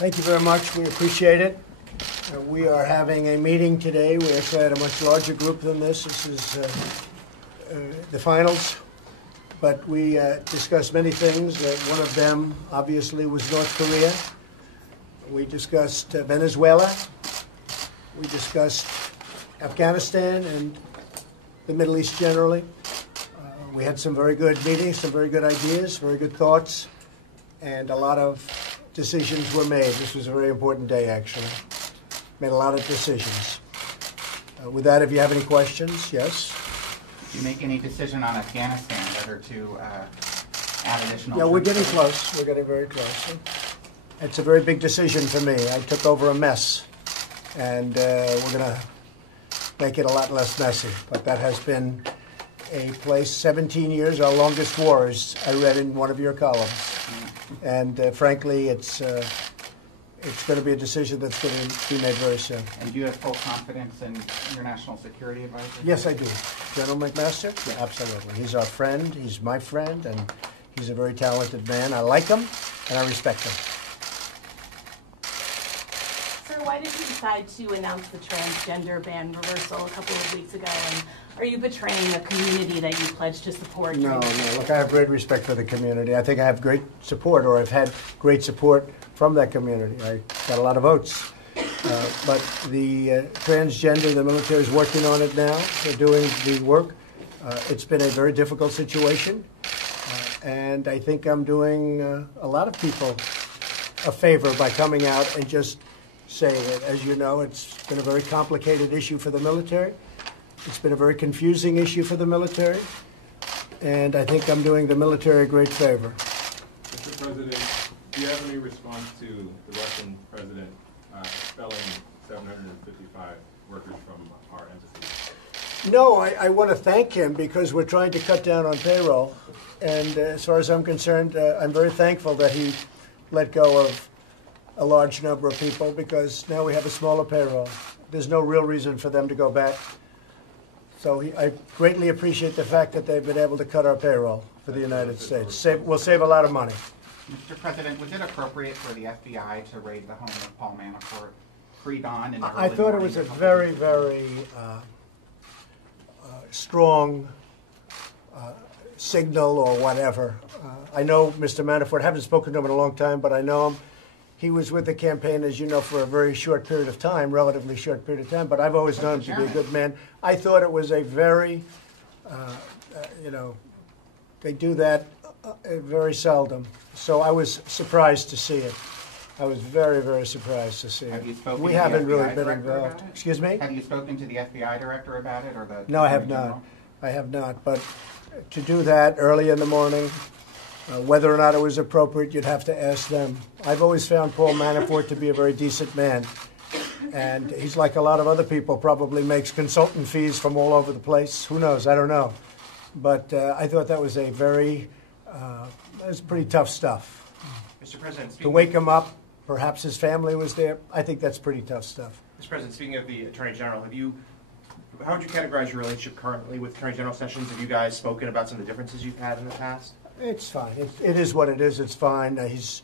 Thank you very much. We appreciate it. We are having a meeting today. We actually had a much larger group than this. This is the finals. But we discussed many things. One of them, obviously, was North Korea. We discussed Venezuela. We discussed Afghanistan and the Middle East generally. We had some very good meetings, some very good ideas, very good thoughts, and a lot of decisions were made. This was a very important day, actually. Made a lot of decisions. With that, if you have any questions, yes? Did you make any decision on Afghanistan, whether to add additional? Yeah, we're getting close. We're getting very close. It's a very big decision for me. I took over a mess, and we're going to make it a lot less messy. But that has been a place, 17 years, our longest war, as I read in one of your columns. And frankly, it's going to be a decision that's going to be made very soon. And do you have full confidence in your national security advisor? Yes, I do. General McMaster? Yeah, absolutely. He's our friend. He's my friend, and he's a very talented man. I like him, and I respect him. Sir, why did you decide to announce the transgender ban reversal a couple of weeks ago? And are you betraying the community that you pledged to support? No. Look, I have great respect for the community. I think I have great support, or I've had great support from that community. I got a lot of votes. But the transgender, the military is working on it now. They're doing the work. It's been a very difficult situation. And I think I'm doing a lot of people a favor by coming out and just saying it. As you know, it's been a very complicated issue for the military. It's been a very confusing issue for the military. And I think I'm doing the military a great favor. Mr. President, do you have any response to the Russian president expelling 755 workers from our embassy? No, I want to thank him because we're trying to cut down on payroll. And as far as I'm concerned, I'm very thankful that he let go of a large number of people because now we have a smaller payroll. There's no real reason for them to go back. So I greatly appreciate the fact that they've been able to cut our payroll for the United States. We'll save a lot of money. Mr. President, was it appropriate for the FBI to raid the home of Paul Manafort pre-dawn? I thought it was a very, very strong signal or whatever. I know Mr. Manafort. I haven't spoken to him in a long time, but I know him. He was with the campaign, as you know, for a very short period of time, relatively short period of time, but I've always known him to be a good man. I thought it was a very, they do that very seldom. So I was surprised to see it. I was very, very surprised to see it. Have you spoken We to haven't the FBI really been director involved. about it? Excuse me? Have you spoken to the FBI director about it or the? No, I have not. I have not. But to do that early in the morning, whether or not it was appropriate, you'd have to ask them. I've always found Paul Manafort to be a very decent man. And he's like a lot of other people, probably makes consultant fees from all over the place. Who knows? I don't know. But I thought that was a very, that was pretty tough stuff. Mr. President, to wake him up, perhaps his family was there. I think that's pretty tough stuff. Mr. President, speaking of the Attorney General, how would you categorize your relationship currently with Attorney General Sessions? Have you guys spoken about some of the differences you've had in the past? It's fine. It is what it is. It's fine. He's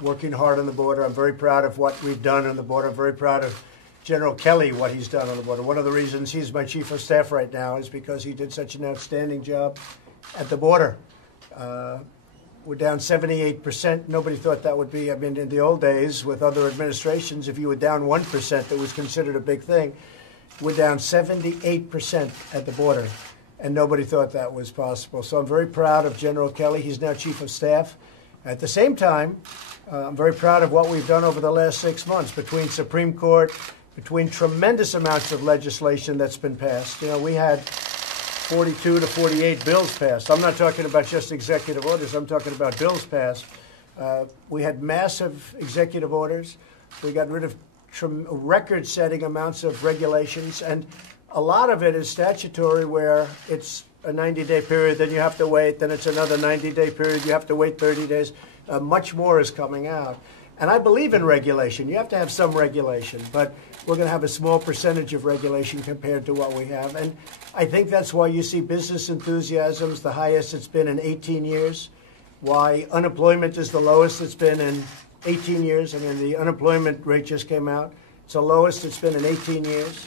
working hard on the border. I'm very proud of what we've done on the border. I'm very proud of General Kelly, what he's done on the border. One of the reasons he's my chief of staff right now is because he did such an outstanding job at the border. We're down 78%. Nobody thought that would be, I mean, in the old days with other administrations, if you were down 1%, that was considered a big thing. We're down 78% at the border. And nobody thought that was possible. So I'm very proud of General Kelly. He's now chief of staff. At the same time, I'm very proud of what we've done over the last 6 months between Supreme Court, between tremendous amounts of legislation that's been passed. You know, we had 42 to 48 bills passed. I'm not talking about just executive orders. I'm talking about bills passed. We had massive executive orders. We got rid of record-setting amounts of regulations, and a lot of it is statutory where it's a 90-day period, then you have to wait, then it's another 90-day period, you have to wait 30 days. Much more is coming out. And I believe in regulation. You have to have some regulation, but we're going to have a small percentage of regulation compared to what we have. And I think that's why you see business enthusiasm's the highest it's been in 18 years, why unemployment is the lowest it's been in 18 years. I mean, the unemployment rate just came out. It's the lowest it's been in 18 years.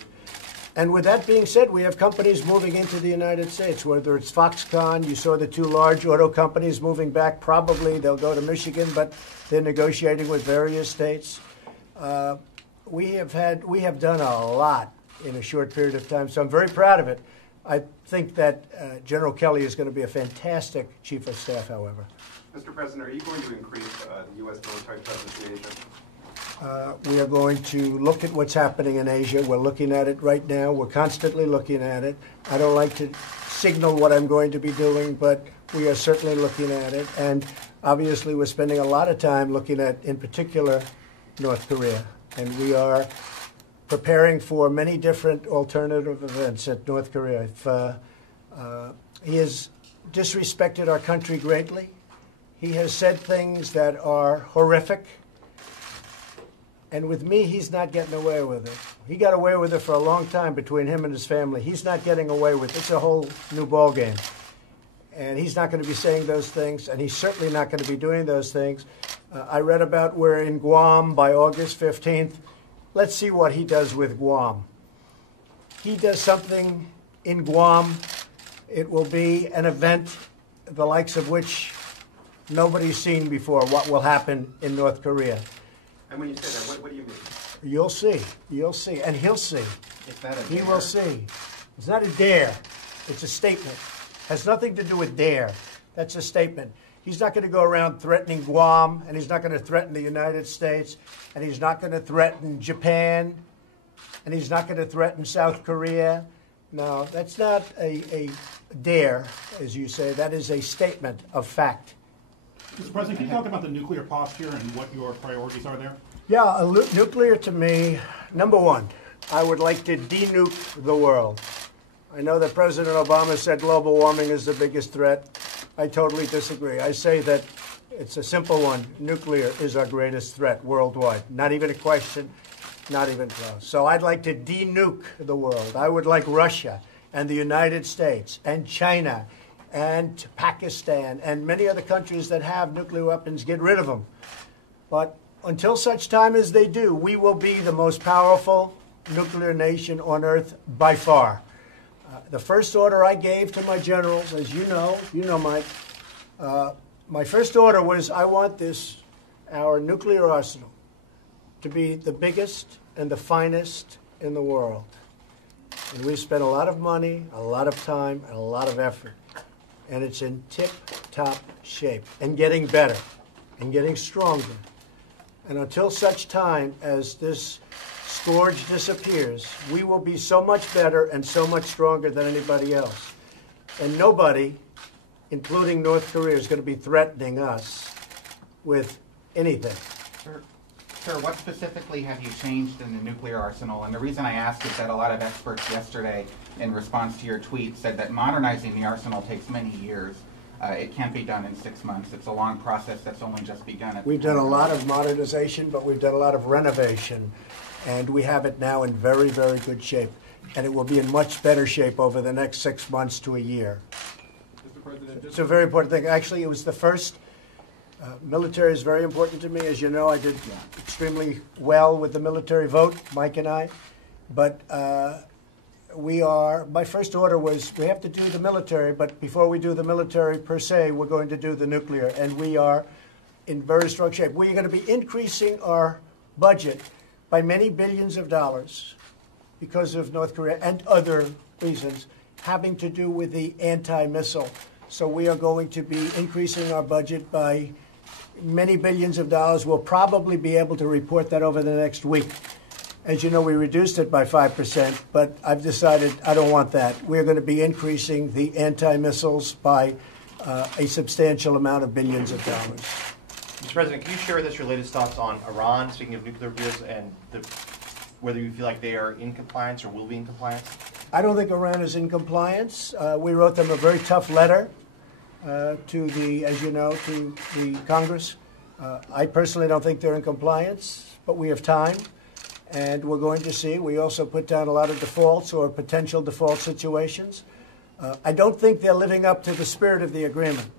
And with that being said, we have companies moving into the United States, whether it's Foxconn. You saw the two large auto companies moving back. Probably they'll go to Michigan, but they're negotiating with various states. We have done a lot in a short period of time, so I'm very proud of it. I think that General Kelly is going to be a fantastic chief of staff, however. Mr. President, are you going to increase the U.S. military presence in Asia? We are going to look at what's happening in Asia. We're looking at it right now. We're constantly looking at it. I don't like to signal what I'm going to be doing, but we are certainly looking at it. And obviously, we're spending a lot of time looking at, in particular, North Korea. And we are preparing for many different alternative events at North Korea. He has disrespected our country greatly. He has said things that are horrific. And with me, he's not getting away with it. He got away with it for a long time between him and his family. He's not getting away with it. It's a whole new ballgame. And he's not going to be saying those things, and he's certainly not going to be doing those things. I read about we're in Guam by August 15th. Let's see what he does with Guam. He does something in Guam. It will be an event the likes of which nobody's seen before, what will happen in North Korea. And when you say that, what do you mean? You'll see. You'll see. And he'll see. Is that a He dare? will see. It's not a dare. It's a statement. Has nothing to do with dare. That's a statement. He's not going to go around threatening Guam, and he's not going to threaten the United States, and he's not going to threaten Japan, and he's not going to threaten South Korea. No, that's not a dare, as you say. That is a statement of fact. Mr. President, can you talk about the nuclear posture and what your priorities are there? Yeah, nuclear to me, number one, I would like to de-nuke the world. I know that President Obama said global warming is the biggest threat. I totally disagree. I say that it's a simple one. Nuclear is our greatest threat worldwide. Not even a question, not even close. So I'd like to de-nuke the world. I would like Russia and the United States and China and Pakistan and many other countries that have nuclear weapons, get rid of them. But until such time as they do, we will be the most powerful nuclear nation on Earth by far. The first order I gave to my generals, as you know, Mike, my first order was I want our nuclear arsenal to be the biggest and the finest in the world. And we've spent a lot of money, a lot of time, and a lot of effort. And it's in tip-top shape and getting better and getting stronger. And until such time as this scourge disappears, we will be so much better and so much stronger than anybody else. And nobody, including North Korea, is going to be threatening us with anything. Sir, what specifically have you changed in the nuclear arsenal? And the reason I ask is that a lot of experts yesterday, in response to your tweet, said that modernizing the arsenal takes many years. It can't be done in 6 months. It's a long process that's only just begun. We've done a lot of modernization, but we've done a lot of renovation. And we have it now in very, very good shape. And it will be in much better shape over the next 6 months to a year. Mr. President, It's a very important thing. Actually, it was the first. Military is very important to me. As you know, I did extremely well with the military vote, Mike and I. But my first order was we have to do the military, but before we do the military per se, we're going to do the nuclear. And we are in very strong shape. We're going to be increasing our budget by many billions of dollars because of North Korea and other reasons having to do with the anti-missile. So we are going to be increasing our budget by many billions of dollars. We'll probably be able to report that over the next week. As you know, we reduced it by 5%, but I've decided I don't want that. We're going to be increasing the anti-missiles by a substantial amount of billions of dollars. Mr. President, can you share with us your latest thoughts on Iran, speaking of nuclear deals, and whether you feel like they are in compliance or will be in compliance? I don't think Iran is in compliance. We wrote them a very tough letter to the Congress. I personally don't think they're in compliance, but we have time, and we're going to see. We also put down a lot of defaults or potential default situations. I don't think they're living up to the spirit of the agreement.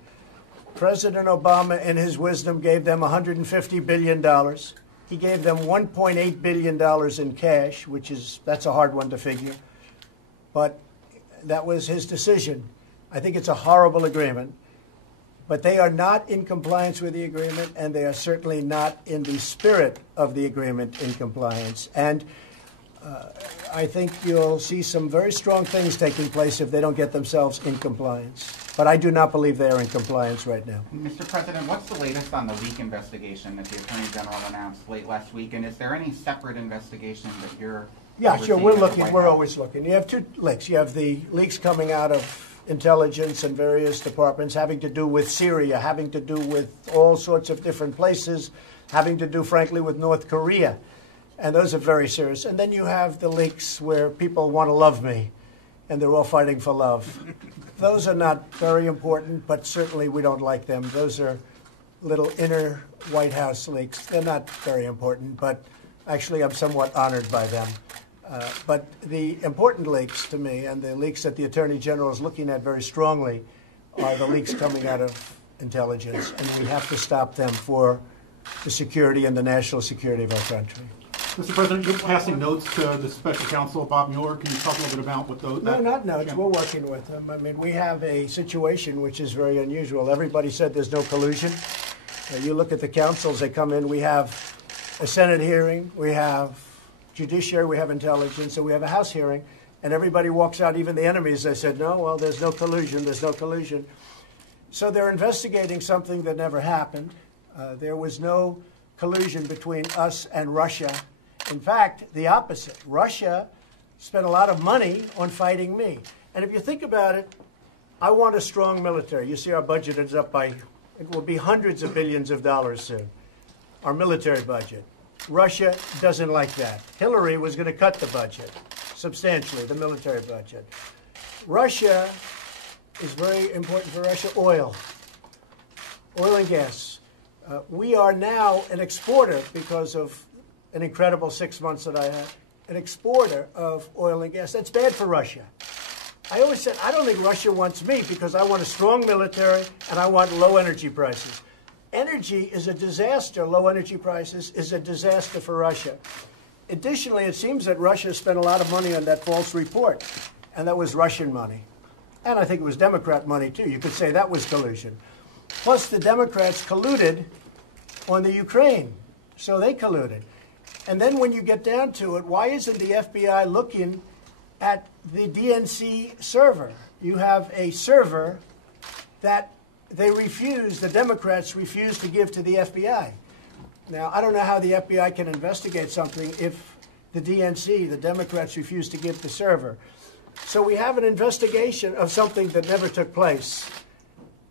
President Obama, in his wisdom, gave them $150 billion. He gave them $1.8 billion in cash, that's a hard one to figure. But that was his decision. I think it's a horrible agreement. But they are not in compliance with the agreement, and they are certainly not in the spirit of the agreement in compliance. And I think you'll see some very strong things taking place if they don't get themselves in compliance. But I do not believe they are in compliance right now. Mr. President, what's the latest on the leak investigation that the Attorney General announced late last week? And is there any separate investigation that you're Yeah, sure, overseeing we're at the looking. White We're House? always looking. You have two leaks. You have the leaks coming out of intelligence and various departments having to do with Syria, having to do with all sorts of different places, having to do, frankly, with North Korea. And those are very serious. And then you have the leaks where people want to love me, and they're all fighting for love. Those are not very important, but certainly we don't like them. Those are little inner White House leaks. They're not very important, but actually I'm somewhat honored by them. But the important leaks to me, and the leaks that the Attorney General is looking at very strongly, are the leaks coming out of intelligence, and we have to stop them for the security and the national security of our country. Mr. President, you're passing notes to the special counsel, Bob Mueller. Can you talk a little bit about what those... No, not notes. We're working with them. I mean, we have a situation which is very unusual. Everybody said there's no collusion. You look at the councils, they come in. We have a Senate hearing. We have Judiciary. We have Intelligence. And we have a House hearing. And everybody walks out, even the enemies. They said, no, well, there's no collusion. There's no collusion. So they're investigating something that never happened. There was no collusion between us and Russia. In fact, the opposite. Russia spent a lot of money on fighting me. And if you think about it, I want a strong military. You see our budget is up by, it will be hundreds of billions of dollars soon, our military budget. Russia doesn't like that. Hillary was going to cut the budget substantially, the military budget. Russia is very important for Russia, oil and gas. We are now an exporter because of an incredible 6 months that I had, an exporter of oil and gas. That's bad for Russia. I always said, I don't think Russia wants me because I want a strong military and I want low energy prices. Energy is a disaster. Low energy prices is a disaster for Russia. Additionally, it seems that Russia spent a lot of money on that false report, and that was Russian money. And I think it was Democrat money, too. You could say that was collusion. Plus, the Democrats colluded on the Ukraine, so they colluded. And then when you get down to it, why isn't the FBI looking at the DNC server? You have a server that the Democrats refuse to give to the FBI. Now, I don't know how the FBI can investigate something if the DNC, the Democrats, refuse to give the server. So we have an investigation of something that never took place.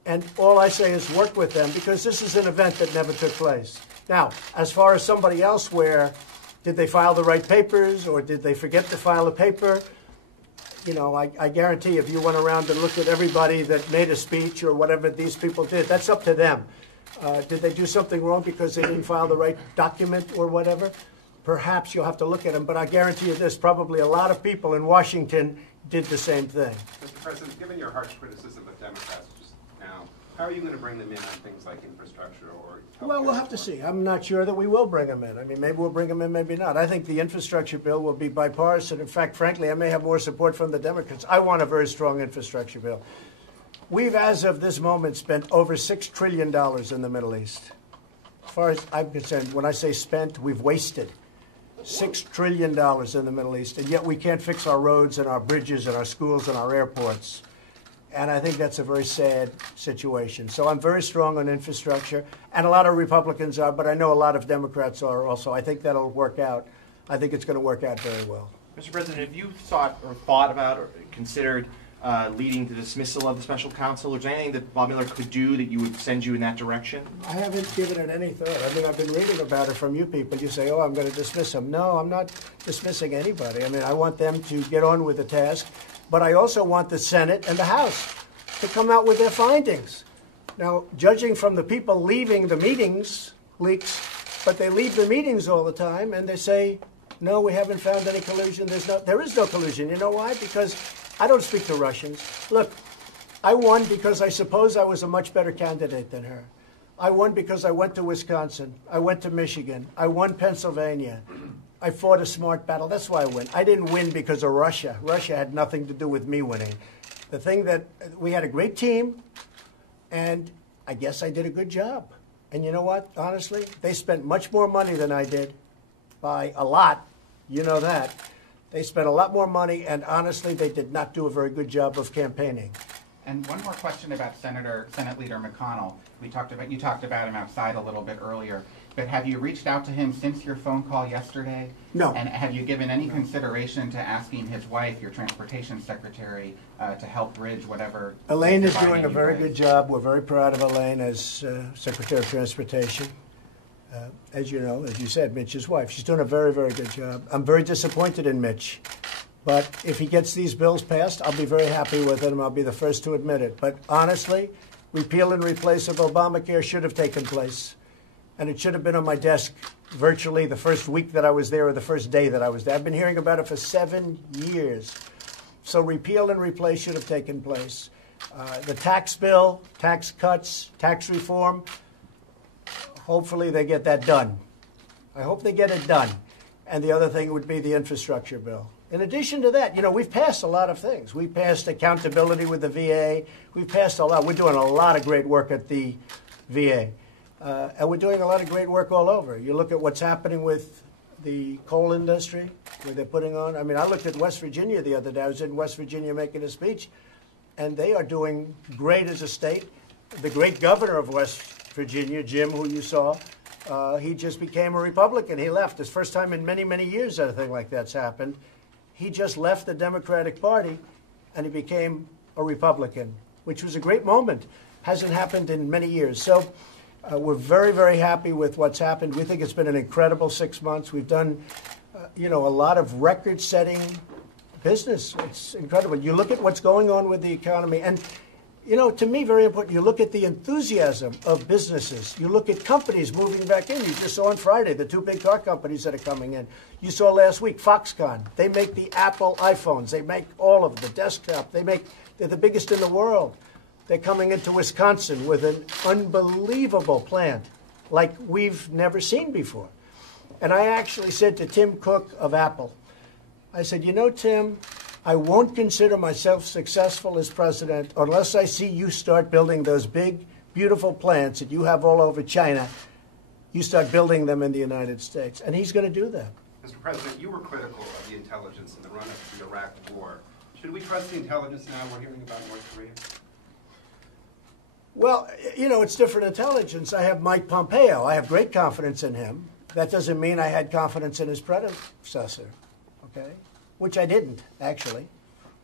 And all I say is work with them because this is an event that never took place. Now, as far as somebody else where did they file the right papers or did they forget to file a paper? You know, I guarantee if you went around and looked at everybody that made a speech or whatever these people did, that's up to them. Did they do something wrong because they didn't file the right document or whatever? Perhaps you'll have to look at them, but I guarantee you this, probably a lot of people in Washington did the same thing. Mr. President, given your harsh criticism of Democrats just now, how are you going to bring them in on things like infrastructure or healthcare? Well, we'll have to see. I'm not sure that we will bring them in. I mean, maybe we'll bring them in, maybe not. I think the infrastructure bill will be bipartisan. In fact, frankly, I may have more support from the Democrats. I want a very strong infrastructure bill. We've, as of this moment, spent over $6 trillion in the Middle East. As far as I'm concerned, when I say spent, we've wasted $6 trillion in the Middle East, and yet we can't fix our roads and our bridges and our schools and our airports. And I think that's a very sad situation. So I'm very strong on infrastructure, and a lot of Republicans are, but I know a lot of Democrats are also. I think that'll work out. I think it's going to work out very well. Mr. President, have you thought about or considered leading to dismissal of the special counsel? Or is there anything that Bob Mueller could do that you would send you in that direction? I haven't given it any thought. I mean, I've been reading about it from you people. You say, oh, I'm going to dismiss him. No, I'm not dismissing anybody. I mean, I want them to get on with the task, but I also want the Senate and the House to come out with their findings. Now, judging from the people leaving the meetings, leaks, but they leave the meetings all the time, and they say, no, we haven't found any collusion. There is no collusion. You know why? Because I don't speak to Russians. Look, I won because I suppose I was a much better candidate than her. I won because I went to Wisconsin. I went to Michigan. I won Pennsylvania. I fought a smart battle. That's why I win. I didn't win because of Russia. Russia had nothing to do with me winning. The thing that we had a great team, and I guess I did a good job. And you know what? Honestly, they spent much more money than I did, by a lot. You know that. They spent a lot more money, and honestly, they did not do a very good job of campaigning. And one more question about Senate Leader McConnell. You talked about him outside a little bit earlier, but have you reached out to him since your phone call yesterday? No. And have you given any consideration to asking his wife, your transportation secretary, to help bridge whatever? Elaine is doing a very good job. We're very proud of Elaine as Secretary of Transportation. As you know, as you said, Mitch's wife. She's doing a very, very good job. I'm very disappointed in Mitch. But if he gets these bills passed, I'll be very happy with it, and I'll be the first to admit it. But honestly, repeal and replace of Obamacare should have taken place. And it should have been on my desk virtually the first week that I was there or the first day that I was there. I've been hearing about it for 7 years. So repeal and replace should have taken place. The tax bill, tax cuts, tax reform, hopefully they get that done. I hope they get it done. And the other thing would be the infrastructure bill. In addition to that, you know, we've passed a lot of things. We've passed accountability with the VA. We've passed a lot. We're doing a lot of great work at the VA. And we're doing a lot of great work all over. You look at what's happening with the coal industry, where they're putting on. I mean, I looked at West Virginia the other day. I was in West Virginia making a speech, and they are doing great as a state. The great governor of West Virginia, Jim, who you saw, he just became a Republican. He left. It's the first time in many, many years anything like that's happened. He just left the Democratic Party, and he became a Republican, which was a great moment. Hasn't happened in many years. So we're very, very happy with what's happened. We think it's been an incredible 6 months. We've done, a lot of record-setting business. It's incredible. You look at what's going on with the economy, and to me, very important, you look at the enthusiasm of businesses. You look at companies moving back in. You just saw on Friday the 2 big car companies that are coming in. You saw last week Foxconn. They make the Apple iPhones. They make all of the desktop. They're the biggest in the world. They're coming into Wisconsin with an unbelievable plant like we've never seen before. And I actually said to Tim Cook of Apple, I said, Tim, I won't consider myself successful as president unless I see you start building those big, beautiful plants that you have all over China. You start building them in the United States. And he's going to do that. Mr. President, you were critical of the intelligence in the run-up to the Iraq War. Should we trust the intelligence now we're hearing about North Korea? Well, it's different intelligence. I have Mike Pompeo. I have great confidence in him. That doesn't mean I had confidence in his predecessor, okay? Which I didn't, actually.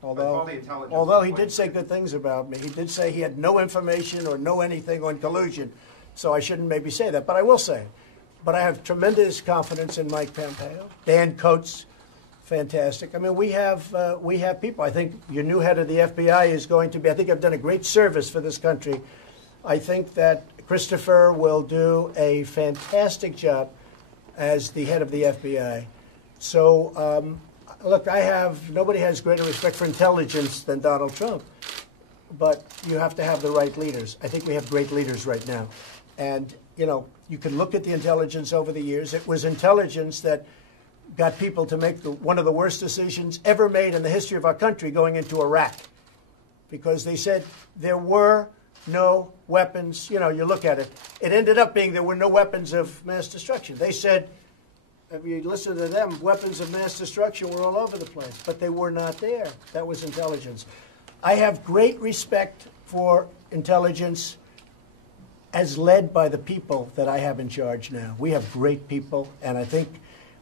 Although he did say good things about me. He did say he had no information or no anything on collusion, so I shouldn't maybe say that, but I will say it. But I have tremendous confidence in Mike Pompeo. Dan Coates, fantastic. I mean, we have people. I think your new head of the FBI is going to be, I think I've done a great service for this country. I think that Christopher will do a fantastic job as the head of the FBI. So, look, nobody has greater respect for intelligence than Donald Trump. But you have to have the right leaders. I think we have great leaders right now. And, you can look at the intelligence over the years. It was intelligence that got people to make one of the worst decisions ever made in the history of our country going into Iraq. Because they said there were no weapons. You look at it. It ended up being there were no weapons of mass destruction. They said, if you listen to them, weapons of mass destruction were all over the place. But they were not there. That was intelligence. I have great respect for intelligence as led by the people that I have in charge now. We have great people, and I think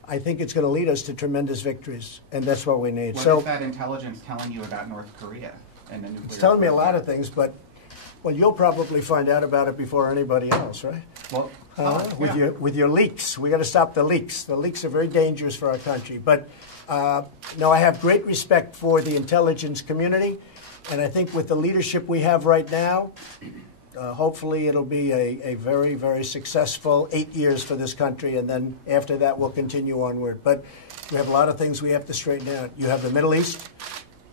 it's going to lead us to tremendous victories, and that's what we need. What is that intelligence telling you about North Korea and the nuclear? It's telling me a lot of things, but you'll probably find out about it before anybody else, right? Well, with your leaks, we got to stop the leaks. The leaks are very dangerous for our country. But no, I have great respect for the intelligence community, and I think with the leadership we have right now, hopefully it'll be a very, very successful 8 years for this country, and then after that we'll continue onward. But we have a lot of things we have to straighten out. You have the Middle East.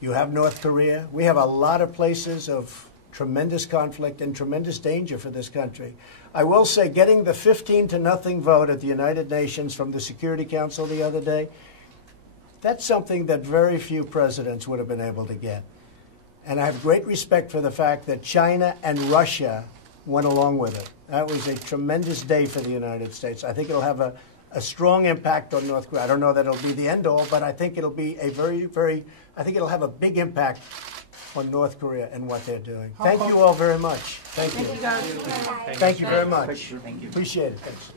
You have North Korea. We have a lot of places of tremendous conflict and tremendous danger for this country. I will say getting the 15-0 vote at the United Nations from the Security Council the other day, that's something that very few presidents would have been able to get. And I have great respect for the fact that China and Russia went along with it. That was a tremendous day for the United States. I think it'll have a strong impact on North Korea. I don't know that it'll be the end all, but I think it'll be I think it'll have a big impact on North Korea and what they're doing. Thank you all very much. Thank you. Thank you, guys. Thank you very much. Thank you. Appreciate it. Thanks.